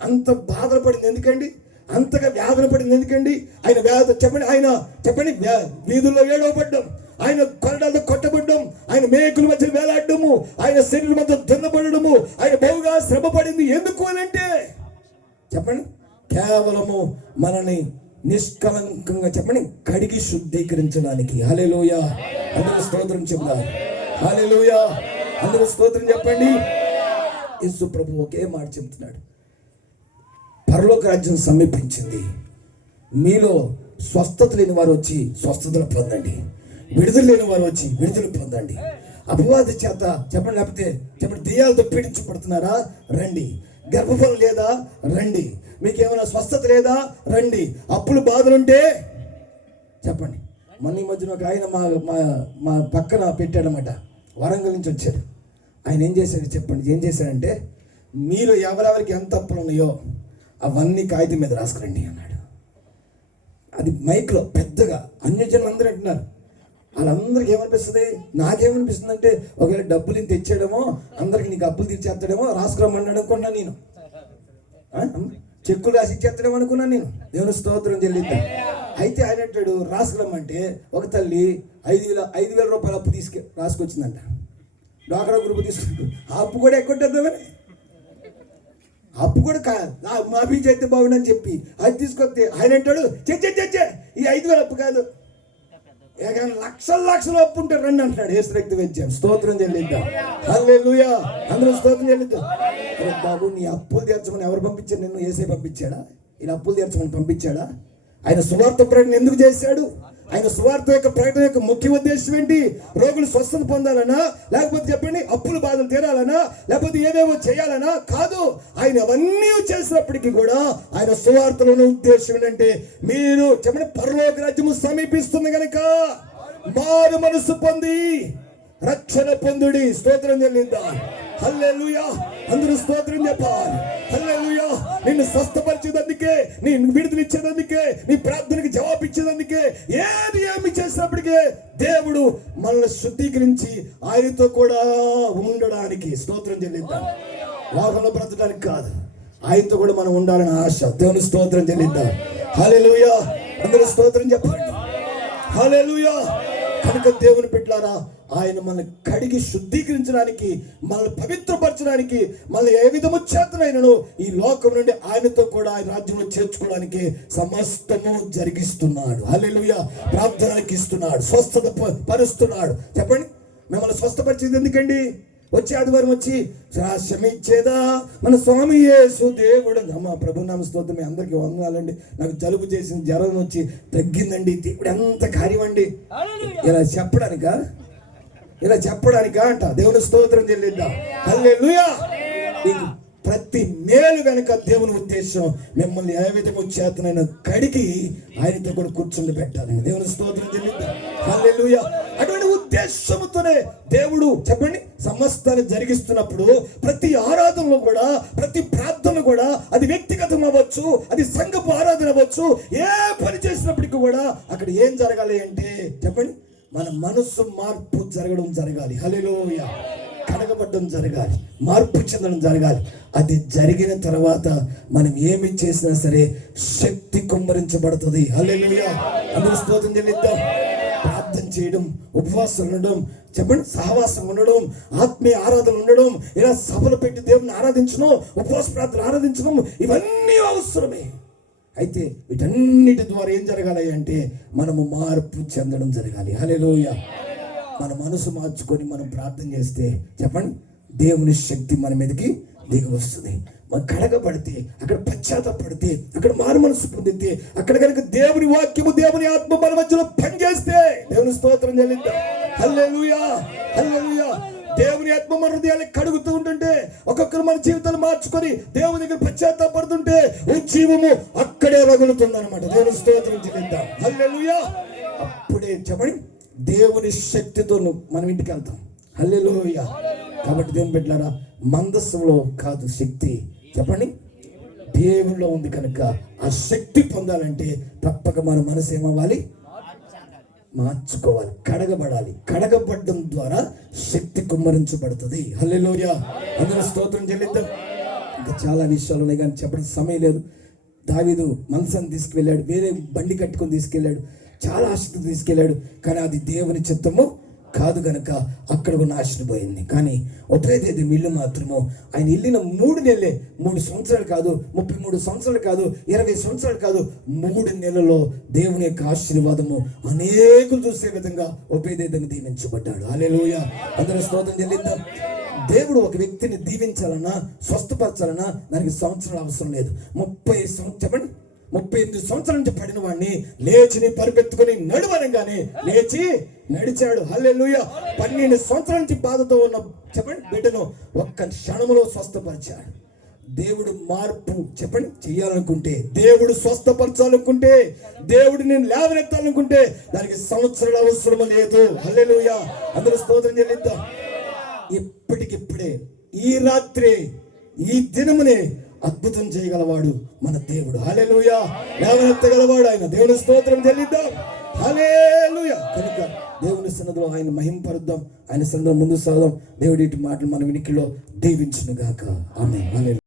అంత బాధపడింది ఎందుకండి? అంతగా వేదన పడింది ఎందుకండి? ఆయన చెప్పండి వీధుల్లో ఏడవబడ్డం, ఆయన కొరడాలతో కొట్టబడ్డం, ఆయన మేకుల మధ్య వేలాడము, ఆయన శరీరం మధ్య దున్నబడము, ఆయన బహుగా శ్రమ పడింది. ఎందుకు అనంటే చెప్పండి కేవలము మనని నిష్కలంకంగా చెప్పండి కడిగి శుద్ధీకరించడానికి. హల్లెలూయా. అందరూ స్తోత్రం చెప్తారు. హల్లెలూయా. అందరూ స్తోత్రం చెప్పండి. యేసు ప్రభు ఒకే మాట చెప్తున్నాడు, పరలోక రాజ్యం సమీపించింది, మీలో స్వస్థత లేని వారు వచ్చి స్వస్థతలు పొందండి, విడుదల లేని వారు వచ్చి విడుదల పొందండి. అపవాది చేత చెప్పండి, లేకపోతే చెప్పండి దెయ్యాలతో పీడించబడుతున్నారా? రండి. గర్భఫలం లేదా రండి, మీకేమైనా స్వస్థత లేదా రండి, అప్పులు బాధలుంటే చెప్పండి. మొన్న ఈ మధ్యన ఒక ఆయన మా మా మా పక్కన పెట్టాడనమాట, వరంగల్ నుంచి వచ్చాడు. ఆయన ఏం చేశాడు చెప్పండి, ఏం చేశాడంటే మీరు ఎవరెవరికి ఎంత అప్పులు ఉన్నాయో అవన్నీ కాగితం మీద రాసుకురండి అన్నాడు. అది మైక్లో పెద్దగా అన్యజనులు అందరూ అంటున్నారు. వాళ్ళందరికీ ఏమనిపిస్తుంది, నాకేమనిపిస్తుంది అంటే ఒకవేళ డబ్బులు ఇంత తెచ్చాడేమో, అందరికి నీకు అప్పులు తీర్చేస్తాడేమో, రాసుకురమ్మన్నాడు అనుకున్నాను నేను. చెక్కులు రాసి ఇచ్చేస్తాడేమో అనుకున్నాను నేను. దేవుని స్తోత్రం చెల్లిద్దాం. అయితే ఆయన అంటాడు రాసుకురమ్మంటే ఒక తల్లి 5,000 రూపాయలు అప్పు రాసుకొచ్చిందంట. డ్వాక్రా గ్రూప్ తీసుకుంటాడు. ఆ అప్పు కూడా ఎక్కుంటుందని, అప్పు కూడా మాఫీ చేస్తే బాగుండని చెప్పి అది తీసుకొస్తే ఆయన అంటాడు చచ్చే ఈ 5,000 అప్పు కాదు, లక్షలు అప్పు ఉంటారు రండి అంటున్నాడు. యేసు రక్త వెచ్చాం. స్తోత్రం చెల్లిద్దాం. హల్లెలూయా. అందరూ స్తోత్రం చెల్లిద్దాం. అరే బాబు, నీ అప్పులు తీర్చమని ఎవరు పంపించాడు? నిన్ను యేసే పంపించాడా? ఈయన అప్పులు తీర్చమని పంపించాడా? ఆయన సువార్త ప్రకటన ఎందుకు చేశాడు? ఆయన సువార్త యొక్క ప్రకటన యొక్క ముఖ్య ఉద్దేశం ఏంటి? రోగులు స్వస్థత పొందాలనా, లేకపోతే చెప్పండి అప్పుల బాధలు తీరాలనా, లేకపోతే ఏదేవో చేయాలనా? కాదు. ఆయన అవన్నీ చేసినప్పటికీ కూడా ఆయన సువార్తలోని ఉద్దేశం ఏంటంటే మీరు చెప్పండి పరలోక రాజ్యము సమీపిస్తుంది కనుక మారు మనసు పొంది రక్షణ పొందుడి. స్తోత్రం చెల్లిద్దాం. హల్లెలూయా. అందరూ స్తోత్రం చెప్పాలి. హల్లెలూయా. నిన్ను స్వస్థపరిచేదందుకే, నీ విడుదల ఇచ్చేదందుకే, నీ ప్రార్థనకి జవాబు ఇచ్చేదందుకే, ఏమి చేసినప్పటికీ దేవుడు మనల్ని శుద్ధీకరించి ఆయనతో కూడా ఉండడానికి. స్తోత్రం చెల్లిద్దాం. లోకంలో బ్రతకడానికి కాదు, ఆయనతో కూడా మనం ఉండాలని ఆశ. దేవుని స్తోత్రం చెల్లిద్దాం. హల్లెలూయా. అందరూ స్తోత్రం చెప్పండి. హల్లెలూయా. కనుక దేవుని బిడ్డలారా, ఆయన మనల్ని కడిగి శుద్ధీకరించడానికి, మనల్ని పవిత్రపరచడానికి, మనల్ని ఏ విధము చేతనైనను ఈ లోకం నుండి ఆయనతో కూడా ఆయన రాజ్యంలో చేర్చుకోవడానికి సమస్తము జరిగిస్తున్నాడు. హల్లెలూయా. ప్రార్థనకి ఇస్తున్నాడు, స్వస్థత పరుస్తున్నాడు. చెప్పండి, మిమ్మల్ని స్వస్థపరిచేది ఎందుకండి? వచ్చే ఆదివారం వచ్చి క్షమించేదా మన స్వామి యేసు దేవుడు. మా ప్రభు నామ స్తోత్రం. మీ అందరికీ వందనాలండి. నాకు జలుబు చేసింది, జ్వరం వచ్చి తగ్గిందండి. దేవుడు ఎంత కార్యం అండి. ఇలా చెప్పడానికా అంట. దేవుని స్తోత్రం చెల్లిద్దాం. హల్లెలూయా. ప్రతి మేలు వెనుక దేవుని ఉద్దేశం మిమ్మల్ని ఏ విధము చేతనైనా కడిగి ఆయనతో కూడా కూర్చుండి పెట్టాలని. దేవుని స్తోత్రం చెల్లిద్దాం. హల్లెలూయా. అటువంటి ఉద్దేశముతోనే దేవుడు చెప్పండి సమస్తాన్ని జరిగిస్తున్నప్పుడు ప్రతి ఆరాధనలో కూడా, ప్రతి ప్రార్థన కూడా, అది వ్యక్తిగతం అవ్వచ్చు, అది సంఘపు ఆరాధన అవ్వచ్చు, ఏ పని చేసినప్పటికీ కూడా అక్కడ ఏం జరగాలి అంటే చెప్పండి మన మనస్సు మార్పు జరగాలి. హల్లెలూయా. కడగబడ్డం జరగాలి, మార్పు చెందడం జరగాలి. అది జరిగిన తర్వాత మనం ఏమి చేసినా సరే శక్తి కుమ్మరించబడుతుంది. హల్లెలూయా. అందరూ స్తోత్రం చెల్లిద్దాం. ప్రార్థన చేయడం, ఉపవాసం ఉండడం, చెప్పండి సహవాసం ఉండడం, ఆత్మీయ ఆరాధన ఉండడం, ఇలా సభలు పెట్టి దేవుని ఆరాధించడం, ఉపవాస ప్రార్థన ఆరాధించడం, ఇవన్నీ అవసరమే. అయితే వీటన్నిటి ద్వారా ఏం జరగాలి అంటే మనము మార్పు చెందడం జరగాలి. హల్లెలూయా. మన మనసు మార్చుకొని మనం ప్రార్థన చేస్తే చెప్పండి దేవుని శక్తి మన మీదకి దిగి వస్తుంది. మనం కడగబడితే, అక్కడ పశ్చాత్తపడితే, అక్కడ మారు మనసు పొందితే, అక్కడ కనుక దేవుని వాక్యము, దేవుని ఆత్మ మన మధ్యలో పనిచేస్తే దేవుని స్తోత్రం చెల్లిద్దాం. హల్లెలూయా. హల్లెలూయా. దేవుని ఆత్మ మన హృదయాన్ని కడుగుతూ ఉంటుంటే, ఒక్కొక్కరు మన జీవితాలు మార్చుకొని దేవుని దగ్గర పశ్చాత్తాపడుతుంటే ఉజ్జీవము అక్కడే రగులుతుంది అనమాట. దేవుని స్తోత్రం చెల్లిద్దాం. హల్లెలూయా. అప్పుడే చెప్పండి దేవుని శక్తితో మనం ఇంటికి వెళ్తాం. హల్లెలూయా. కాబట్టి దేవుని బిడ్డలారా, మందస్సులో కాదు శక్తి, చెప్పండి దేవునిలో ఉంది. కనుక ఆ శక్తి పొందాలంటే తప్పక మన మనసు ఏమవ్వాలి? మార్చుకోవాలి, కడగబడాలి. కడగబడడం ద్వారా శక్తి కుమ్మరించబడుతుంది. హల్లెలూయా. అందరూ స్తోత్రం చెల్లిద్దాం. ఇంకా చాలా విషయాలు ఉన్నాయి కానీ చెప్పడానికి సమయం లేదు. దావీదు మంచాన్ని తీసుకువెళ్ళాడు, వేరే బండి కట్టుకొని తీసుకెళ్ళాడు, చాలా ఆశతో తీసుకెళ్ళాడు. కానీ అది దేవుని చిత్తము కాదు కనుక అక్కడ నాశనపోయింది. కానీ ఒబేదెదోము ఇల్లు మాత్రము ఆయన వెళ్ళిన 3 నెలలే, 3 సంవత్సరాలు కాదు, 33 సంవత్సరాలు కాదు, 20 సంవత్సరాలు కాదు, 3 నెలల్లో దేవుని యొక్క ఆశీర్వాదము అనేకులు చూసే విధంగా ఒబేదెదోము దీవించబడ్డాడు. హల్లెలూయా. అందరూ స్తోత్రం చెల్లిద్దాం. దేవుడు ఒక వ్యక్తిని దీవించాలన్నా, స్వస్థపరచాలన్నా దానికి సంవత్సరాలు అవసరం లేదు. 38 సంవత్సరాల నుంచి పడిన వాడిని లేచిని పరిపెత్తుకొని నడువనగానే లేచి నడిచాడు. హల్లెలూయా. 12 సంవత్సరాల నుంచి బాధతో ఉన్న చెప్పండి బిడ్డను ఒక్క క్షణంలో స్వస్థపరిచాడు. దేవుడు మార్పు చెప్పండి చేయాలనుకుంటే, దేవుడు స్వస్థపరచాలనుకుంటే, దేవుడు నేను లేవనెత్తాలనుకుంటే దానికి సంవత్సరాల అవసరం లేదు. హల్లెలూయా, అందరూ స్తోత్రం చెల్లిద్దాం. ఇప్పటికిప్పుడే ఈ రాత్రి ఈ దినమునే అద్భుతం చేయగలవాడు మన దేవుడు. హల్లెలూయా, లేవనెత్తగలవాడు ఆయన. దేవుని స్తోత్రం చెల్లిద్దాం. హల్లెలూయా. కనుక దేవుని సన్నిధిలో ఆయన మహింపరుద్దాం, ఆయన సన్నిధిలో ముందు సాగుదాం. దేవుడి మాటలు మన వినికిలో దీవించును గాక. ఆమేన్. హల్లెలూయా.